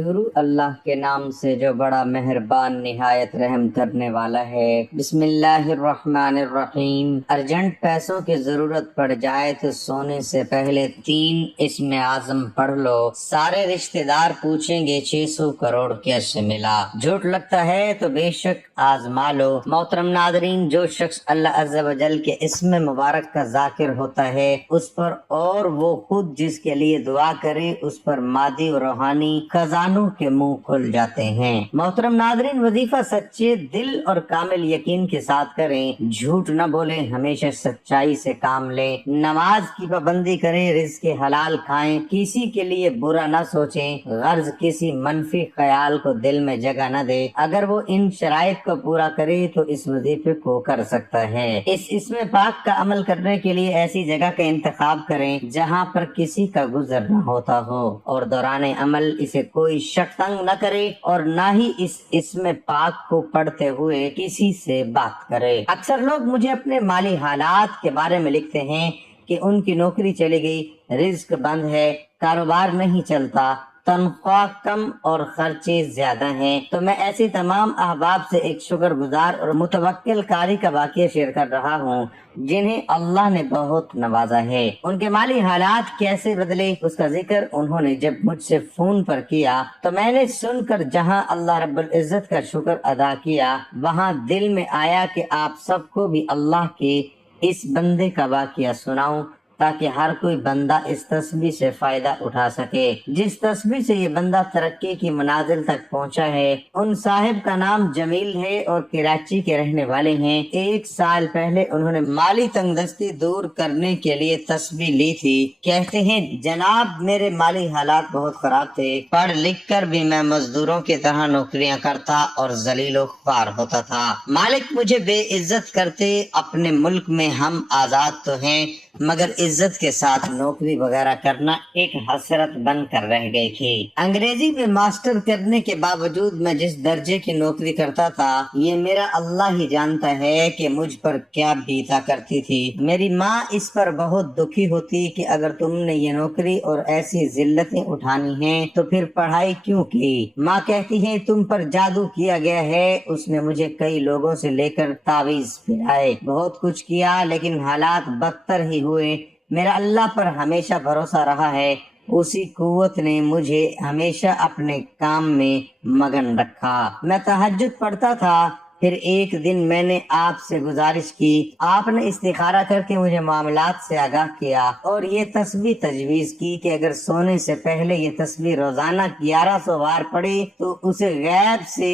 شروع اللہ کے نام سے جو بڑا مہربان نہایت رحم کرنے والا ہے۔ بسم اللہ الرحمن الرحیم۔ ارجنٹ پیسوں کی ضرورت پڑ جائے تو سونے سے پہلے 3 اسم اعظم پڑھ لو۔ سارے رشتہ دار پوچھیں گے 600 کروڑ کیسے ملا؟ جھوٹ لگتا ہے تو بے شک آزما لو۔ محترم ناظرین، جو شخص اللہ عز و جل کے اسم مبارک کا ذاکر ہوتا ہے اس پر اور وہ خود جس کے لیے دعا کرے اس پر مادی اور روحانی خزانوں کے منہ کھل جاتے ہیں۔ محترم ناظرین، وظیفہ سچے دل اور کامل یقین کے ساتھ کریں، جھوٹ نہ بولیں، ہمیشہ سچائی سے کام لیں، نماز کی پابندی کریں، رزق حلال کھائیں، کسی کے لیے برا نہ سوچیں، غرض کسی منفی خیال کو دل میں جگہ نہ دے۔ اگر وہ ان شرائط کو پورا کرے تو اس وظیفے کو کر سکتا ہے۔ اس اسم پاک کا عمل کرنے کے لیے ایسی جگہ کا انتخاب کریں جہاں پر کسی کا گزر نہ ہوتا ہو اور دوران عمل اسے کوئی شک تنگ نہ کرے اور نہ ہی اس اسم پاک کو پڑھتے ہوئے کسی سے بات کرے۔ اکثر لوگ مجھے اپنے مالی حالات کے بارے میں لکھتے ہیں کہ ان کی نوکری چلی گئی، رزق بند ہے، کاروبار نہیں چلتا، تنخواہ کم اور خرچے زیادہ ہیں۔ تو میں ایسے تمام احباب سے ایک شکر گزار اور متوکل کاری کا واقعہ شیئر کر رہا ہوں جنہیں اللہ نے بہت نوازا ہے۔ ان کے مالی حالات کیسے بدلے اس کا ذکر انہوں نے جب مجھ سے فون پر کیا تو میں نے سن کر جہاں اللہ رب العزت کا شکر ادا کیا وہاں دل میں آیا کہ آپ سب کو بھی اللہ کے اس بندے کا واقعہ سناؤں تاکہ ہر کوئی بندہ اس تسبیح سے فائدہ اٹھا سکے جس تسبیح سے یہ بندہ ترقی کی منازل تک پہنچا ہے۔ ان صاحب کا نام جمیل ہے اور کراچی کے رہنے والے ہیں۔ 1 سال پہلے انہوں نے مالی تنگ دستی دور کرنے کے لیے تسبیح لی تھی۔ کہتے ہیں جناب میرے مالی حالات بہت خراب تھے، پڑھ لکھ کر بھی میں مزدوروں کی طرح نوکریاں کرتا اور ذلیل و خوار ہوتا تھا۔ مالک مجھے بے عزت کرتے۔ اپنے ملک میں ہم آزاد تو ہیں مگر عزت کے ساتھ نوکری وغیرہ کرنا ایک حسرت بن کر رہ گئی تھی۔ انگریزی میں ماسٹر کرنے کے باوجود میں جس درجے کی نوکری کرتا تھا یہ میرا اللہ ہی جانتا ہے کہ مجھ پر کیا بیتا کرتی تھی۔ میری ماں اس پر بہت دکھی ہوتی کہ اگر تم نے یہ نوکری اور ایسی ذلتیں اٹھانی ہیں تو پھر پڑھائی کیوں کی؟ ماں کہتی ہے تم پر جادو کیا گیا ہے۔ اس نے مجھے کئی لوگوں سے لے کر تعویذ پلائے، بہت کچھ کیا لیکن حالات بدتر ہی ہوئے۔ میرا اللہ پر ہمیشہ بھروسہ رہا ہے، اسی قوت نے مجھے ہمیشہ اپنے کام میں مگن رکھا۔ میں تہجد پڑھتا تھا۔ پھر ایک دن میں نے آپ سے گزارش کی، آپ نے استخارہ کر کے مجھے معاملات سے آگاہ کیا اور یہ تسبیح تجویز کی کہ اگر سونے سے پہلے یہ تسبیح روزانہ 1100 بار پڑھے تو اسے غیب سے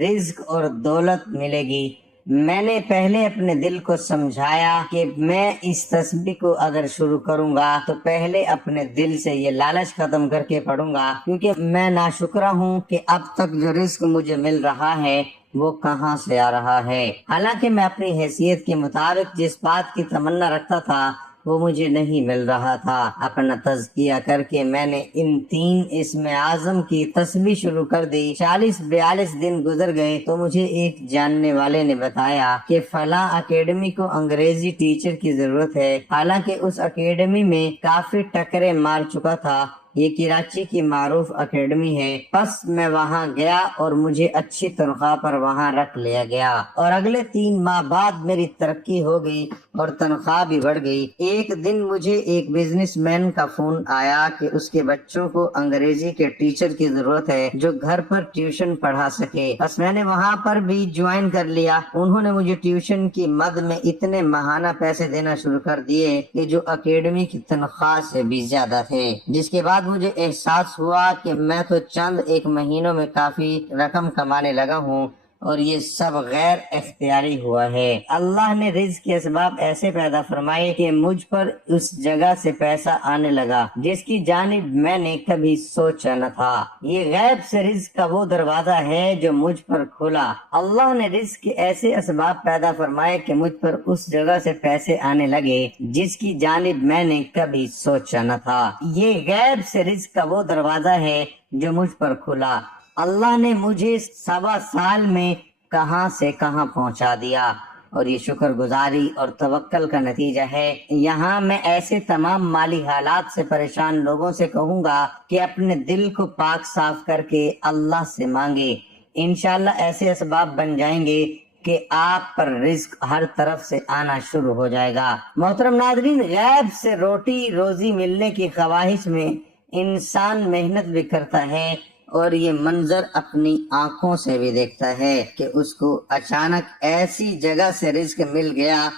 رزق اور دولت ملے گی۔ میں نے پہلے اپنے دل کو سمجھایا کہ میں اس تسبیح کو اگر شروع کروں گا تو پہلے اپنے دل سے یہ لالچ ختم کر کے پڑھوں گا کیونکہ میں ناشکرہ ہوں کہ اب تک جو رزق مجھے مل رہا ہے وہ کہاں سے آ رہا ہے۔ حالانکہ میں اپنی حیثیت کے مطابق جس بات کی تمنا رکھتا تھا وہ مجھے نہیں مل رہا تھا۔ اپنا تزکیہ کر کے میں نے ان 3 اسم اعظم کی تسبیح شروع کر دی۔ 40-42 دن گزر گئے تو مجھے ایک جاننے والے نے بتایا کہ فلاں اکیڈمی کو انگریزی ٹیچر کی ضرورت ہے۔ حالانکہ اس اکیڈمی میں کافی ٹکرے مار چکا تھا۔ یہ کراچی کی معروف اکیڈمی ہے۔ بس میں وہاں گیا اور مجھے اچھی تنخواہ پر وہاں رکھ لیا گیا اور اگلے 3 ماہ بعد میری ترقی ہو گئی اور تنخواہ بھی بڑھ گئی۔ ایک دن مجھے ایک بزنس مین کا فون آیا کہ اس کے بچوں کو انگریزی کے ٹیچر کی ضرورت ہے جو گھر پر ٹیوشن پڑھا سکے۔ بس میں نے وہاں پر بھی جوائن کر لیا۔ انہوں نے مجھے ٹیوشن کی مد میں اتنے ماہانہ پیسے دینا شروع کر دیے کہ جو اکیڈمی کی تنخواہ سے بھی زیادہ تھے، جس کے بعد مجھے احساس ہوا کہ میں تو چند ایک مہینوں میں کافی رقم کمانے لگا ہوں اور یہ سب غیر اختیاری ہوا ہے۔ اللہ نے رزق کے اسباب ایسے پیدا فرمائے کہ مجھ پر اس جگہ سے پیسہ آنے لگا جس کی جانب میں نے کبھی سوچا نہ تھا۔ یہ غیب سے رزق کا وہ دروازہ ہے جو مجھ پر کھلا۔ اللہ نے رزق کے ایسے اسباب پیدا فرمائے کہ مجھ پر اس جگہ سے پیسے آنے لگے جس کی جانب میں نے کبھی سوچا نہ تھا۔ یہ غیب سے رزق کا وہ دروازہ ہے جو مجھ پر کھلا۔ اللہ نے مجھے 1.25 سال میں کہاں سے کہاں پہنچا دیا اور یہ شکر گزاری اور توکل کا نتیجہ ہے۔ یہاں میں ایسے تمام مالی حالات سے پریشان لوگوں سے کہوں گا کہ اپنے دل کو پاک صاف کر کے اللہ سے مانگے، انشاءاللہ ایسے اسباب بن جائیں گے کہ آپ پر رزق ہر طرف سے آنا شروع ہو جائے گا۔ محترم ناظرین، غیب سے روٹی روزی ملنے کی خواہش میں انسان محنت بھی کرتا ہے اور یہ منظر اپنی آنکھوں سے بھی دیکھتا ہے کہ اس کو اچانک ایسی جگہ سے رزق مل گیا،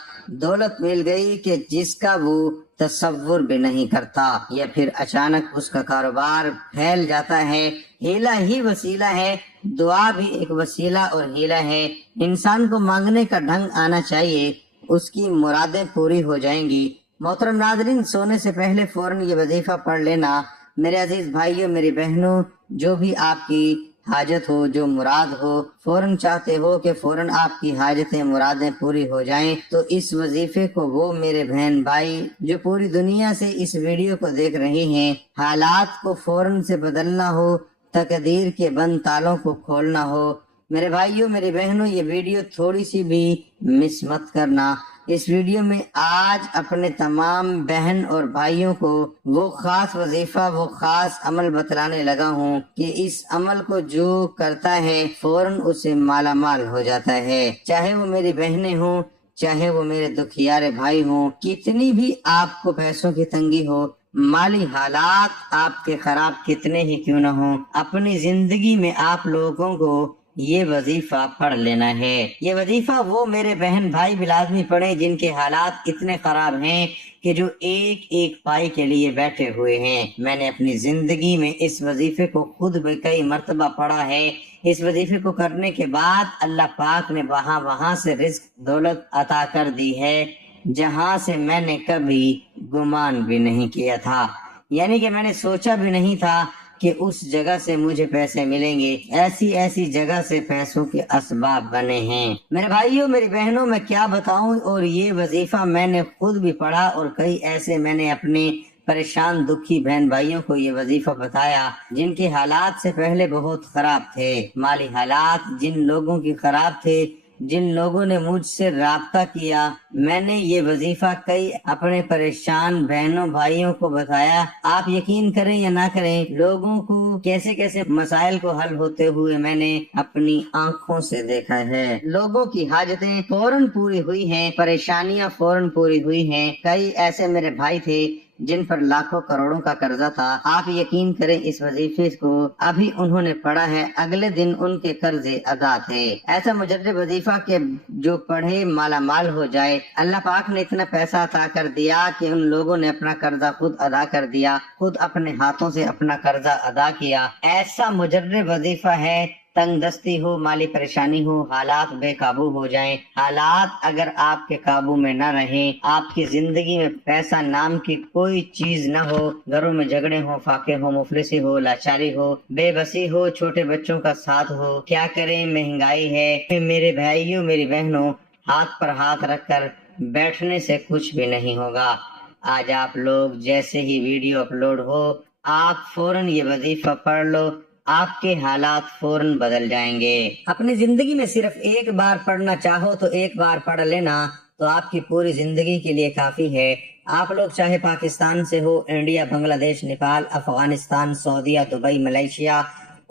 دولت مل گئی کہ جس کا وہ تصور بھی نہیں کرتا، یا پھر اچانک اس کا کاروبار پھیل جاتا ہے۔ ہیلہ ہی وسیلہ ہے، دعا بھی ایک وسیلہ اور ہیلہ ہے۔ انسان کو مانگنے کا ڈھنگ آنا چاہیے، اس کی مرادیں پوری ہو جائیں گی۔ محترم ناظرین، سونے سے پہلے فوراً یہ وظیفہ پڑھ لینا۔ میرے عزیز بھائیوں، میری بہنوں، جو بھی آپ کی حاجت ہو، جو مراد ہو، فوراً چاہتے ہو کہ فوراً آپ کی حاجتیں مرادیں پوری ہو جائیں، تو اس وظیفے کو وہ میرے بہن بھائی جو پوری دنیا سے اس ویڈیو کو دیکھ رہے ہیں، حالات کو فوراً سے بدلنا ہو، تقدیر کے بند تالوں کو کھولنا ہو، میرے بھائیوں میری بہنوں، یہ ویڈیو تھوڑی سی بھی مس مت کرنا۔ اس ویڈیو میں آج اپنے تمام بہن اور بھائیوں کو وہ خاص وظیفہ، وہ خاص عمل بتلانے لگا ہوں کہ اس عمل کو جو کرتا ہے فوراً اسے مالا مال ہو جاتا ہے، چاہے وہ میری بہنیں ہوں، چاہے وہ میرے دکھیارے بھائی ہوں، کتنی بھی آپ کو پیسوں کی تنگی ہو، مالی حالات آپ کے خراب کتنے ہی کیوں نہ ہوں، اپنی زندگی میں آپ لوگوں کو یہ وظیفہ پڑھ لینا ہے۔ یہ وظیفہ وہ میرے بہن بھائی بھی لازمی پڑھیں جن کے حالات اتنے خراب ہیں کہ جو ایک ایک پائی کے لیے بیٹھے ہوئے ہیں۔ میں نے اپنی زندگی میں اس وظیفے کو خود بھی کئی مرتبہ پڑھا ہے۔ اس وظیفے کو کرنے کے بعد اللہ پاک نے وہاں سے رزق دولت عطا کر دی ہے جہاں سے میں نے کبھی گمان بھی نہیں کیا تھا، یعنی کہ میں نے سوچا بھی نہیں تھا کہ اس جگہ سے مجھے پیسے ملیں گے۔ ایسی جگہ سے پیسوں کے اسباب بنے ہیں۔ میرے بھائیوں میری بہنوں، میں کیا بتاؤں، اور یہ وظیفہ میں نے خود بھی پڑھا اور کئی ایسے میں نے اپنے پریشان دکھی بہن بھائیوں کو یہ وظیفہ بتایا جن کے حالات سے پہلے بہت خراب تھے۔ مالی حالات جن لوگوں کی خراب تھے، جن لوگوں نے مجھ سے رابطہ کیا، میں نے یہ وظیفہ کئی اپنے پریشان بہنوں بھائیوں کو بتایا۔ آپ یقین کریں یا نہ کریں، لوگوں کو کیسے کیسے مسائل کو حل ہوتے ہوئے میں نے اپنی آنکھوں سے دیکھا ہے۔ لوگوں کی حاجتیں فوراً پوری ہوئی ہیں، پریشانیاں فوراً پوری ہوئی ہیں۔ کئی ایسے میرے بھائی تھے جن پر لاکھوں کروڑوں کا قرضہ تھا، آپ یقین کریں اس وظیفے کو ابھی انہوں نے پڑھا ہے، اگلے دن ان کے قرضے ادا تھے۔ ایسا مجرب وظیفہ کہ جو پڑھے مالا مال ہو جائے۔ اللہ پاک نے اتنا پیسہ عطا کر دیا کہ ان لوگوں نے اپنا قرضہ خود ادا کر دیا، خود اپنے ہاتھوں سے اپنا قرضہ ادا کیا۔ ایسا مجرب وظیفہ ہے، تنگ دستی ہو، مالی پریشانی ہو، حالات بے قابو ہو جائیں، حالات اگر آپ کے قابو میں نہ رہیں، آپ کی زندگی میں پیسہ نام کی کوئی چیز نہ ہو، گھروں میں جھگڑے ہو، فاقے ہو، مفلسی ہو، لاچاری ہو، بے بسی ہو، چھوٹے بچوں کا ساتھ ہو، کیا کریں، مہنگائی ہے۔ میرے بھائیوں میری بہنوں، ہاتھ پر ہاتھ رکھ کر بیٹھنے سے کچھ بھی نہیں ہوگا۔ آج آپ لوگ جیسے ہی ویڈیو اپلوڈ ہو، آپ فوراً یہ وظیفہ پڑھ لو، آپ کے حالات فوراً بدل جائیں گے۔ اپنی زندگی میں صرف ایک بار پڑھنا چاہو تو ایک بار پڑھ لینا تو آپ کی پوری زندگی کے لیے کافی ہے۔ آپ لوگ چاہے پاکستان سے ہو، انڈیا، بنگلہ دیش، نیپال، افغانستان، سعودیہ، دبئی، ملیشیا،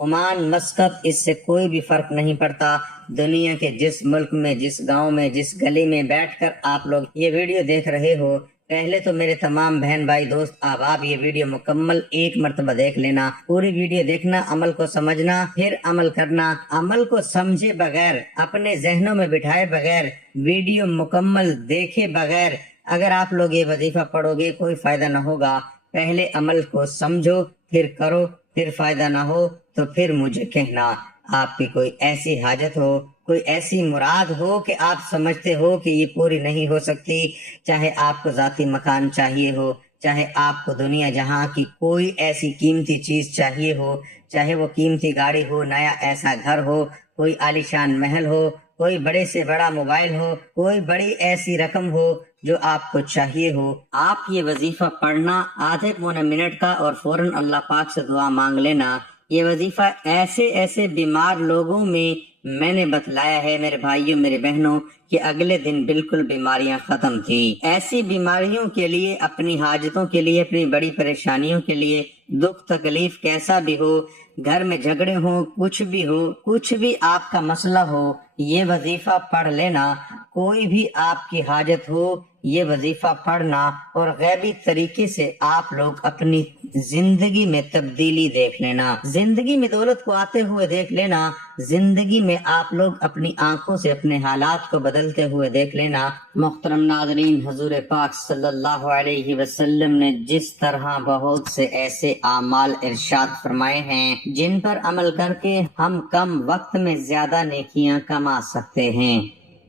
عمان، مسقط، اس سے کوئی بھی فرق نہیں پڑتا۔ دنیا کے جس ملک میں، جس گاؤں میں، جس گلی میں بیٹھ کر آپ لوگ یہ ویڈیو دیکھ رہے ہو، پہلے تو میرے تمام بہن بھائی دوست آپ یہ ویڈیو مکمل ایک مرتبہ دیکھ لینا، پوری ویڈیو دیکھنا، عمل کو سمجھنا، پھر عمل کرنا۔ عمل کو سمجھے بغیر، اپنے ذہنوں میں بٹھائے بغیر، ویڈیو مکمل دیکھے بغیر اگر آپ لوگ یہ وظیفہ پڑھو گے کوئی فائدہ نہ ہوگا۔ پہلے عمل کو سمجھو، پھر کرو، پھر فائدہ نہ ہو تو پھر مجھے کہنا۔ آپ کی کوئی ایسی حاجت ہو، کوئی ایسی مراد ہو کہ آپ سمجھتے ہو کہ یہ پوری نہیں ہو سکتی، چاہے آپ کو ذاتی مکان چاہیے ہو، چاہے آپ کو دنیا جہاں کی کوئی ایسی قیمتی چیز چاہیے ہو، چاہے وہ قیمتی گاڑی ہو، نیا ایسا گھر ہو، کوئی عالیشان محل ہو، کوئی بڑے سے بڑا موبائل ہو، کوئی بڑی ایسی رقم ہو جو آپ کو چاہیے ہو، آپ یہ وظیفہ پڑھنا آدھے پونے منٹ کا اور فوراً اللہ پاک سے دعا مانگ لینا۔ یہ وظیفہ ایسے بیمار لوگوں میں میں نے بتلایا ہے میرے بھائیوں میرے بہنوں کہ اگلے دن بالکل بیماریاں ختم تھی۔ ایسی بیماریوں کے لیے، اپنی حاجتوں کے لیے، اپنی بڑی پریشانیوں کے لیے، دکھ تکلیف کیسا بھی ہو، گھر میں جھگڑے ہوں، کچھ بھی ہو، کچھ بھی آپ کا مسئلہ ہو، یہ وظیفہ پڑھ لینا۔ کوئی بھی آپ کی حاجت ہو، یہ وظیفہ پڑھنا، اور غیبی طریقے سے آپ لوگ اپنی زندگی میں تبدیلی دیکھ لینا، زندگی میں دولت کو آتے ہوئے دیکھ لینا، زندگی میں آپ لوگ اپنی آنکھوں سے اپنے حالات کو بدلتے ہوئے دیکھ لینا۔ محترم ناظرین، حضور پاک صلی اللہ علیہ وسلم نے جس طرح بہت سے ایسے اعمال ارشاد فرمائے ہیں جن پر عمل کر کے ہم کم وقت میں زیادہ نیکیاں کما سکتے ہیں،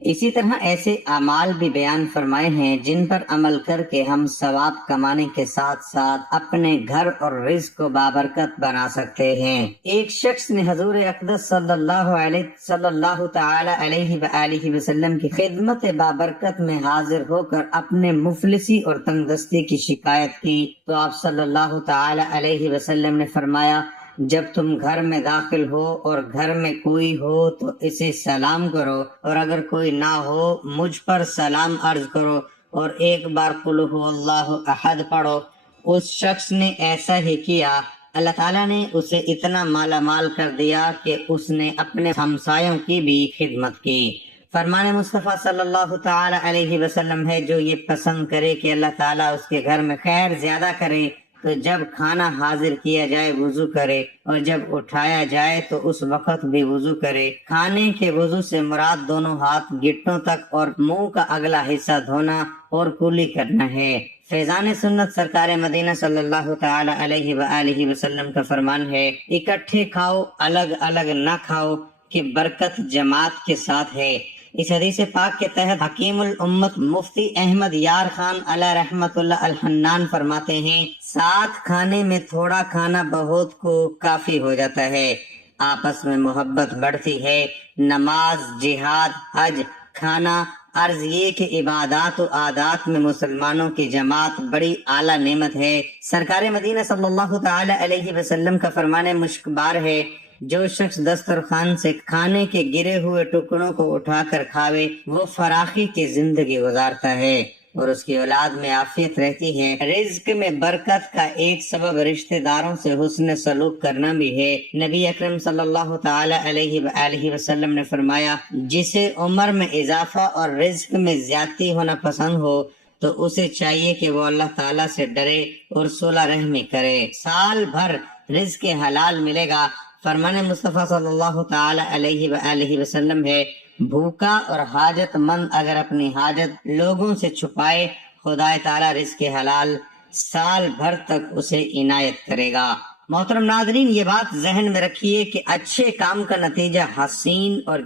اسی طرح ایسے اعمال بھی بیان فرمائے ہیں جن پر عمل کر کے ہم ثواب کمانے کے ساتھ ساتھ اپنے گھر اور رزق کو بابرکت بنا سکتے ہیں۔ ایک شخص نے حضور اقدس صلی اللہ تعالی علیہ وآلہ وسلم کی خدمت بابرکت میں حاضر ہو کر اپنے مفلسی اور تنگ دستی کی شکایت کی تو آپ صلی اللہ تعالی علیہ وسلم نے فرمایا، جب تم گھر میں داخل ہو اور گھر میں کوئی ہو تو اسے سلام کرو، اور اگر کوئی نہ ہو مجھ پر سلام عرض کرو، اور ایک بار قل هو اللہ احد پڑھو۔ اس شخص نے ایسا ہی کیا، اللہ تعالیٰ نے اسے اتنا مالا مال کر دیا کہ اس نے اپنے ہمسایوں کی بھی خدمت کی۔ فرمان مصطفیٰ صلی اللہ تعالی علیہ وسلم ہے، جو یہ پسند کرے کہ اللہ تعالیٰ اس کے گھر میں خیر زیادہ کرے تو جب کھانا حاضر کیا جائے وضو کرے، اور جب اٹھایا جائے تو اس وقت بھی وضو کرے۔ کھانے کے وضو سے مراد دونوں ہاتھ گٹوں تک اور منہ کا اگلا حصہ دھونا اور کلی کرنا ہے۔ فیضان سنت سرکار مدینہ صلی اللہ تعالی علیہ وآلہ وسلم کا فرمان ہے، اکٹھے کھاؤ الگ الگ نہ کھاؤ کہ برکت جماعت کے ساتھ ہے۔ اس حدیث پاک کے تحت حکیم الامت مفتی احمد یار خان علیہ رحمت اللہ الحنان فرماتے ہیں، ساتھ کھانے میں تھوڑا کھانا بہت کو کافی ہو جاتا ہے، آپس میں محبت بڑھتی ہے۔ نماز، جہاد، حج، کھانا، عرض یہ کہ عبادات و عادات میں مسلمانوں کی جماعت بڑی اعلیٰ نعمت ہے۔ سرکار مدینہ صلی اللہ تعالی علیہ وسلم کا فرمان مشک بار ہے، جو شخص دسترخوان سے کھانے کے گرے ہوئے ٹکڑوں کو اٹھا کر کھاوے وہ فراخی کی زندگی گزارتا ہے اور اس کی اولاد میں عافیت رہتی ہے۔ رزق میں برکت کا ایک سبب رشتہ داروں سے حسن سلوک کرنا بھی ہے۔ نبی اکرم صلی اللہ تعالی علیہ وآلہ وسلم نے فرمایا، جسے عمر میں اضافہ اور رزق میں زیادتی ہونا پسند ہو تو اسے چاہیے کہ وہ اللہ تعالیٰ سے ڈرے اور صلح رحمی کرے، سال بھر رزق حلال ملے گا۔ فرمان مصطفیٰ صلی اللہ تعالی علیہ وآلہ وسلم ہے، بھوکا اور حاجت مند اگر اپنی حاجت لوگوں سے چھپائے، خدا تعالی رزق حلال سال بھر تک اسے عنایت کرے گا۔ محترم ناظرین، یہ بات ذہن میں رکھیے کہ اچھے کام کا نتیجہ حسین اور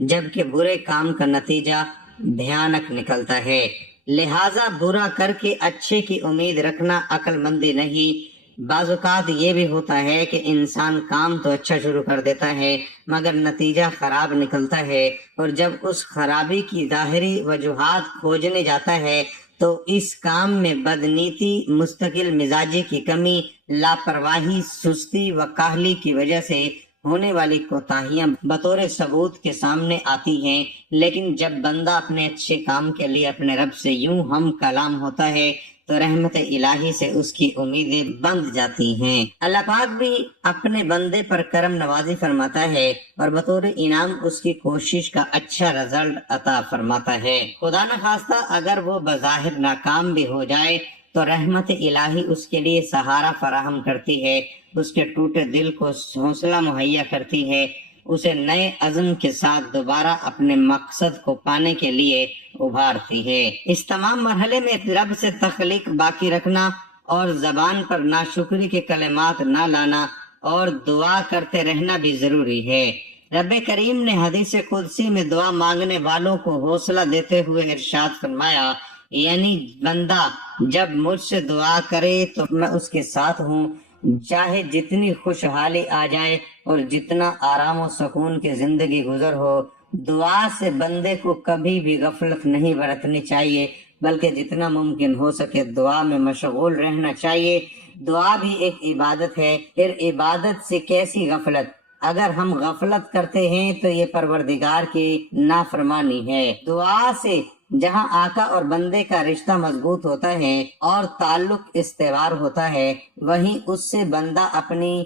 جبکہ برے کام کا نتیجہ بھیانک نکلتا ہے، لہذا برا کر کے اچھے کی امید رکھنا عقل مندی نہیں۔ بعض اوقات یہ بھی ہوتا ہے کہ انسان کام تو اچھا شروع کر دیتا ہے مگر نتیجہ خراب نکلتا ہے، اور جب اس خرابی کی ظاہری وجوہات کھوجنے جاتا ہے تو اس کام میں بدنیتی، مستقل مزاجی کی کمی، لاپرواہی، سستی و کاہلی کی وجہ سے ہونے والی کوتاہیاں بطور ثبوت کے سامنے آتی ہیں۔ لیکن جب بندہ اپنے اچھے کام کے لیے اپنے رب سے یوں ہم کلام ہوتا ہے تو رحمت الہی سے اس کی امیدیں بند جاتی ہیں۔ اللہ پاک بھی اپنے بندے پر کرم نوازی فرماتا ہے اور بطور انعام اس کی کوشش کا اچھا رزلٹ عطا فرماتا ہے۔ خدا نخواستہ اگر وہ بظاہر ناکام بھی ہو جائے تو رحمت الہی اس کے لیے سہارا فراہم کرتی ہے، اس کے ٹوٹے دل کو حوصلہ مہیا کرتی ہے، اسے نئے عزم کے ساتھ دوبارہ اپنے مقصد کو پانے کے لیے ابھارتی ہے۔ اس تمام مرحلے میں رب سے تخلیق باقی رکھنا اور زبان پر ناشکری کے کلمات نہ لانا اور دعا کرتے رہنا بھی ضروری ہے۔ رب کریم نے حدیث قدسی میں دعا مانگنے والوں کو حوصلہ دیتے ہوئے ارشاد فرمایا، یعنی بندہ جب مجھ سے دعا کرے تو میں اس کے ساتھ ہوں، چاہے جتنی خوشحالی آ جائے اور جتنا آرام و سکون کی زندگی گزر ہو، دعا سے بندے کو کبھی بھی غفلت نہیں برتنی چاہیے، بلکہ جتنا ممکن ہو سکے دعا میں مشغول رہنا چاہیے۔ دعا بھی ایک عبادت ہے، پھر عبادت سے کیسی غفلت، اگر ہم غفلت کرتے ہیں تو یہ پروردگار کی نافرمانی ہے۔ دعا سے جہاں آقا اور بندے کا رشتہ مضبوط ہوتا ہے اور تعلق استوار ہوتا ہے، وہیں اس سے بندہ اپنی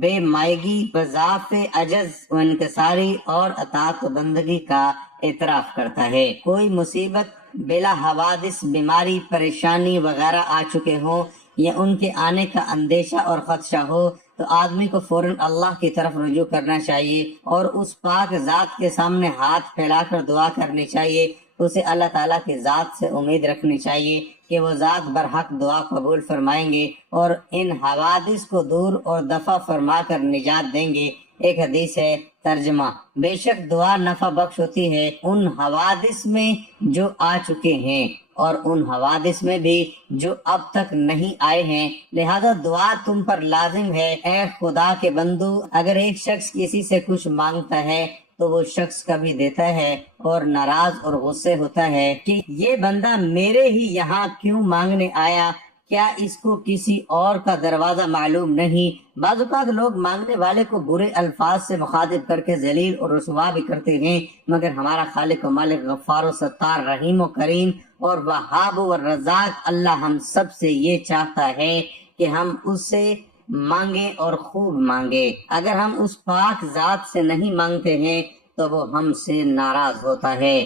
بے مائگی، بضعف عجز و انکساری اور اطاعت و بندگی کا اعتراف کرتا ہے۔ کوئی مصیبت بلا حوادث، بیماری، پریشانی وغیرہ آ چکے ہوں یا ان کے آنے کا اندیشہ اور خدشہ ہو تو آدمی کو فوراً اللہ کی طرف رجوع کرنا چاہیے اور اس پاک ذات کے سامنے ہاتھ پھیلا کر دعا کرنی چاہیے۔ اسے اللہ تعالیٰ کی ذات سے امید رکھنی چاہیے کہ وہ ذات برحق دعا قبول فرمائیں گے اور ان حوادث کو دور اور دفع فرما کر نجات دیں گے۔ ایک حدیث ہے، ترجمہ: بے شک دعا نفع بخش ہوتی ہے ان حوادث میں جو آ چکے ہیں اور ان حوادث میں بھی جو اب تک نہیں آئے ہیں، لہذا دعا تم پر لازم ہے۔ اے خدا کے بندو، اگر ایک شخص کسی سے کچھ مانگتا ہے تو وہ شخص کبھی دیتا ہے اور ناراض اور غصے ہوتا ہے کہ یہ بندہ میرے ہی یہاں کیوں مانگنے آیا، کیا اس کو کسی اور کا دروازہ معلوم نہیں؟ بعض اوقات لوگ مانگنے والے کو برے الفاظ سے مخاطب کر کے ذلیل اور رسوا بھی کرتے ہیں، مگر ہمارا خالق و مالک غفار و ستار، رحیم و کریم اور وہاب و رزاق اللہ ہم سب سے یہ چاہتا ہے کہ ہم اس سے مانگیں اور خوب مانگے۔ اگر ہم اس پاک ذات سے نہیں مانگتے ہیں تو وہ ہم سے ناراض ہوتا ہے۔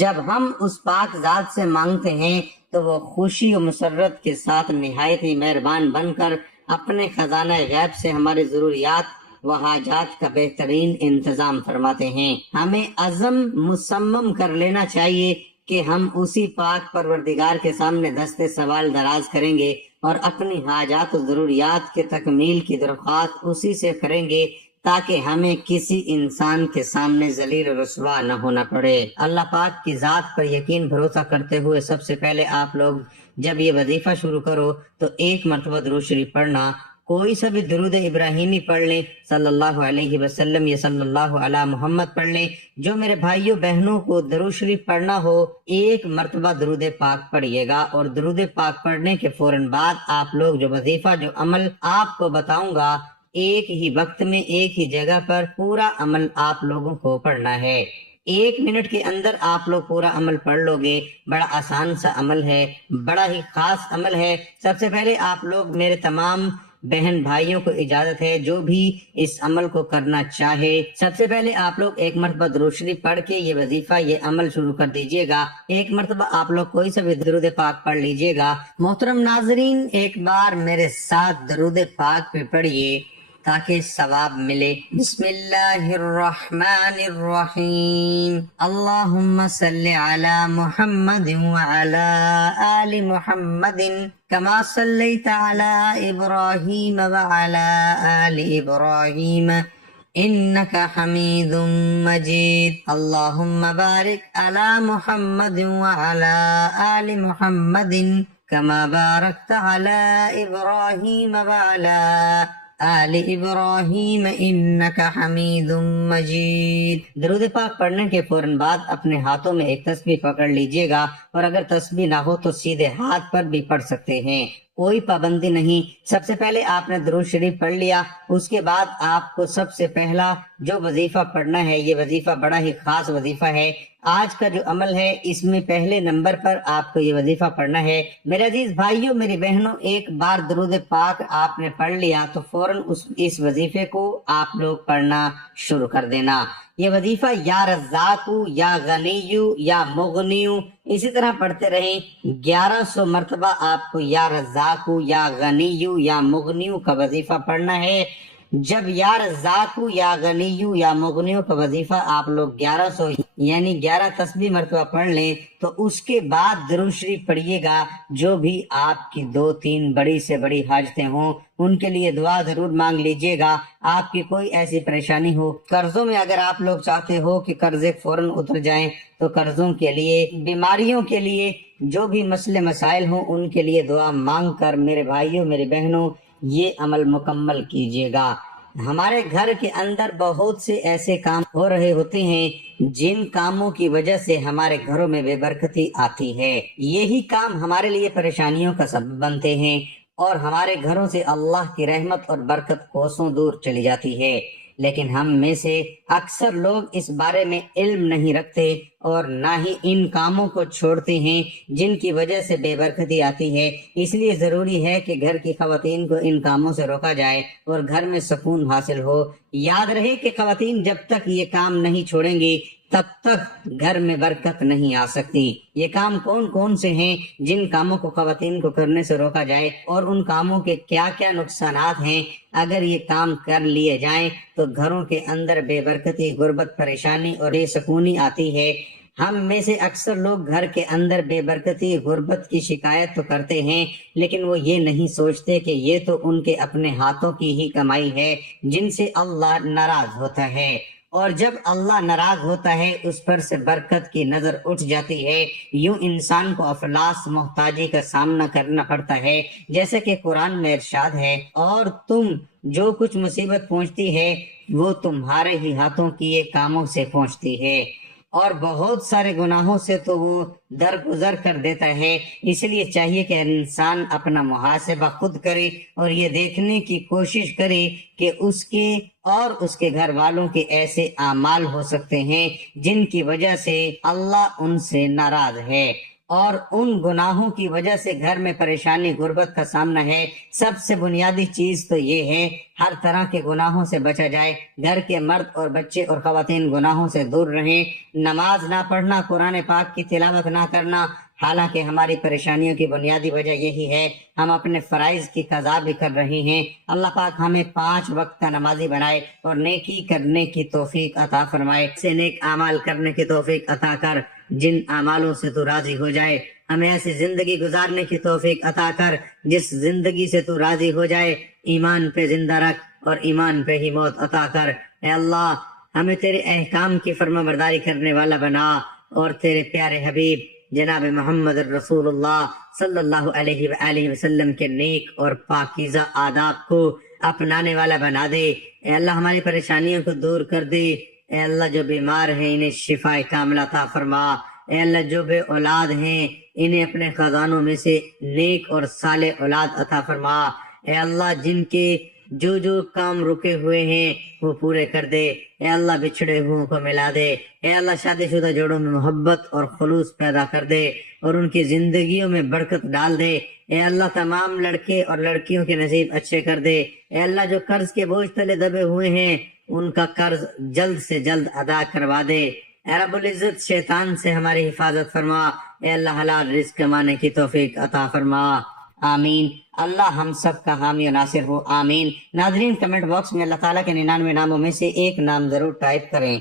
جب ہم اس پاک ذات سے مانگتے ہیں تو وہ خوشی و مسرت کے ساتھ نہایت ہی مہربان بن کر اپنے خزانہ غیب سے ہمارے ضروریات و حاجات کا بہترین انتظام فرماتے ہیں۔ ہمیں عزم مصمم کر لینا چاہیے کہ ہم اسی پاک پروردگار کے سامنے دستے سوال دراز کریں گے اور اپنی حاجات و ضروریات کے تکمیل کی درخواست اسی سے کریں گے تاکہ ہمیں کسی انسان کے سامنے ذلیل و رسوا نہ ہونا پڑے۔ اللہ پاک کی ذات پر یقین بھروسہ کرتے ہوئے سب سے پہلے آپ لوگ جب یہ وظیفہ شروع کرو تو ایک مرتبہ درود شریف پڑھنا۔ کوئی سا بھی درود ابراہیمی پڑھ لیں، صلی اللہ علیہ وسلم یا صلی اللہ علی محمد پڑھ لیں۔ جو میرے بھائیوں بہنوں کو درود شریف پڑھنا ہو، ایک مرتبہ درود پاک پڑھیے گا اور درود پاک پڑھنے کے فوراً بعد آپ لوگ جو وظیفہ، جو عمل آپ کو بتاؤں گا، ایک ہی وقت میں ایک ہی جگہ پر پورا عمل آپ لوگوں کو پڑھنا ہے۔ 1 منٹ کے اندر آپ لوگ پورا عمل پڑھ لو گے۔ بڑا آسان سا عمل ہے، بڑا ہی خاص عمل ہے۔ سب سے پہلے آپ لوگ، میرے تمام بہن بھائیوں کو اجازت ہے جو بھی اس عمل کو کرنا چاہے، سب سے پہلے آپ لوگ ایک مرتبہ درود شریف پڑھ کے یہ وظیفہ، یہ عمل شروع کر دیجئے گا۔ ایک مرتبہ آپ لوگ کوئی سا بھی درود پاک پڑھ لیجئے گا۔ محترم ناظرین، ایک بار میرے ساتھ درود پاک پہ پڑھیے تاکہ ثواب ملے۔ بسم اللہ الرحمن الرحیم، اللہم صلی علی محمد وعلی آل محمد کما صلیت علی ابراہیم وعلی آل ابراہیم انک حمید مجید، اللہم بارک علی محمد وعلی آل محمد کما بارکت علی ابراہیم وعلی آل ابراہیم انک حمید مجید۔ درود پاک پڑھنے کے فوراً بعد اپنے ہاتھوں میں ایک تسبیح پکڑ لیجئے گا، اور اگر تسبیح نہ ہو تو سیدھے ہاتھ پر بھی پڑھ سکتے ہیں، کوئی پابندی نہیں۔ سب سے پہلے آپ نے درود شریف پڑھ لیا، اس کے بعد آپ کو سب سے پہلا جو وظیفہ پڑھنا ہے، یہ وظیفہ بڑا ہی خاص وظیفہ ہے۔ آج کا جو عمل ہے اس میں پہلے نمبر پر آپ کو یہ وظیفہ پڑھنا ہے۔ میرے عزیز بھائیوں، میری بہنوں، ایک بار درود پاک آپ نے پڑھ لیا تو فوراً اس وظیفے کو آپ لوگ پڑھنا شروع کر دینا۔ یہ وظیفہ یا رزاقو یا غنیو یا مغنیو اسی طرح پڑھتے رہیں۔ 1100 مرتبہ آپ کو یا رزاقو یا غنیو یا مغنیو کا وظیفہ پڑھنا ہے۔ جب یا رزاقو یا غنیو یا مغنیو کا وظیفہ آپ لوگ 1100 یعنی 11 تسبیح مرتبہ پڑھ لیں تو اس کے بعد درود شریف پڑھیے گا۔ جو بھی آپ کی 2-3 بڑی سے بڑی حاجتیں ہوں ان کے لیے دعا ضرور مانگ لیجئے گا۔ آپ کی کوئی ایسی پریشانی ہو، قرضوں میں اگر آپ لوگ چاہتے ہو کہ قرضے فوراً اتر جائیں تو قرضوں کے لیے، بیماریوں کے لیے، جو بھی مسئلے مسائل ہوں ان کے لیے دعا مانگ کر میرے بھائیوں، میری بہنوں، یہ عمل مکمل کیجئے گا۔ ہمارے گھر کے اندر بہت سے ایسے کام ہو رہے ہوتے ہیں جن کاموں کی وجہ سے ہمارے گھروں میں بے برکتی آتی ہے۔ یہی کام ہمارے لیے پریشانیوں کا سبب بنتے ہیں اور ہمارے گھروں سے اللہ کی رحمت اور برکت کوسوں دور چلی جاتی ہے۔ لیکن ہم میں سے اکثر لوگ اس بارے میں علم نہیں رکھتے اور نہ ہی ان کاموں کو چھوڑتے ہیں جن کی وجہ سے بے برکتی آتی ہے۔ اس لیے ضروری ہے کہ گھر کی خواتین کو ان کاموں سے روکا جائے اور گھر میں سکون حاصل ہو۔ یاد رہے کہ خواتین جب تک یہ کام نہیں چھوڑیں گی تب تک گھر میں برکت نہیں آ سکتی۔ یہ کام کون کون سے ہیں جن کاموں کو خواتین کو کرنے سے روکا جائے اور ان کاموں کے کیا کیا نقصانات ہیں؟ اگر یہ کام کر لیے جائیں تو گھروں کے اندر بے برکتی، غربت، پریشانی اور بے سکونی آتی ہے۔ ہم میں سے اکثر لوگ گھر کے اندر بے برکتی، غربت کی شکایت تو کرتے ہیں، لیکن وہ یہ نہیں سوچتے کہ یہ تو ان کے اپنے ہاتھوں کی ہی کمائی ہے جن سے اللہ ناراض ہوتا ہے، اور جب اللہ ناراض ہوتا ہے اس پر سے برکت کی نظر اٹھ جاتی ہے۔ یوں انسان کو افلاس، محتاجی کا سامنا کرنا پڑتا ہے، جیسے کہ قرآن میں ارشاد ہے، اور تم جو کچھ مصیبت پہنچتی ہے وہ تمہارے ہی ہاتھوں کیے کاموں سے پہنچتی ہے، اور بہت سارے گناہوں سے تو وہ درگزر کر دیتا ہے۔ اس لیے چاہیے کہ انسان اپنا محاسبہ خود کرے اور یہ دیکھنے کی کوشش کرے کہ اس کے اور اس کے گھر والوں کے ایسے اعمال ہو سکتے ہیں جن کی وجہ سے اللہ ان سے ناراض ہے، اور ان گناہوں کی وجہ سے گھر میں پریشانی، غربت کا سامنا ہے۔ سب سے بنیادی چیز تو یہ ہے ہر طرح کے گناہوں سے بچا جائے، گھر کے مرد اور بچے اور خواتین گناہوں سے دور رہیں، نماز نہ پڑھنا، قرآن پاک کی تلاوت نہ کرنا۔ حالانکہ ہماری پریشانیوں کی بنیادی وجہ یہی ہے، ہم اپنے فرائض کی قضا بھی کر رہے ہیں۔ اللہ پاک ہمیں 5 وقت کا نمازی بنائے اور نیکی کرنے کی توفیق عطا فرمائے، سے نیک اعمال کرنے کی توفیق عطا کر جن اعمالوں سے تو راضی ہو جائے۔ ہمیں ایسی زندگی گزارنے کی توفیق عطا کر جس زندگی سے تو راضی ہو جائے۔ ایمان پہ زندہ رکھ اور ایمان پہ ہی موت عطا کر۔ اے اللہ ہمیں تیرے احکام کی فرما برداری کرنے والا بنا، اور تیرے پیارے حبیب جناب محمد رسول اللہ صلی اللہ علیہ وآلہ وسلم کے نیک اور پاکیزہ آداب کو اپنانے والا بنا دے۔ اے اللہ ہماری پریشانیوں کو دور کر دے۔ اے اللہ جو بیمار ہیں انہیں شفا کاملہ عطا فرما۔ اے اللہ جو بے اولاد ہیں انہیں اپنے خزانوں میں سے نیک اور صالح اولاد عطا فرما۔ اے اللہ جن کے جو کام رکے ہوئے ہیں وہ پورے کر دے۔ اے اللہ بچھڑے ہوئے کو ملا دے۔ اے اللہ شادی شدہ جوڑوں میں محبت اور خلوص پیدا کر دے اور ان کی زندگیوں میں برکت ڈال دے۔ اے اللہ تمام لڑکے اور لڑکیوں کے نصیب اچھے کر دے۔ اے اللہ جو قرض کے بوجھ تلے دبے ہوئے ہیں ان کا قرض جلد سے جلد ادا کروا دے۔ اے رب العزت شیطان سے ہماری حفاظت فرما۔ اے اللہ حلال رزق کمانے کی توفیق عطا فرما۔ آمین۔ اللہ ہم سب کا حامی و ناصر ہو، آمین۔ ناظرین کمنٹ باکس میں اللہ تعالیٰ کے 99 ناموں میں سے ایک نام ضرور ٹائپ کریں۔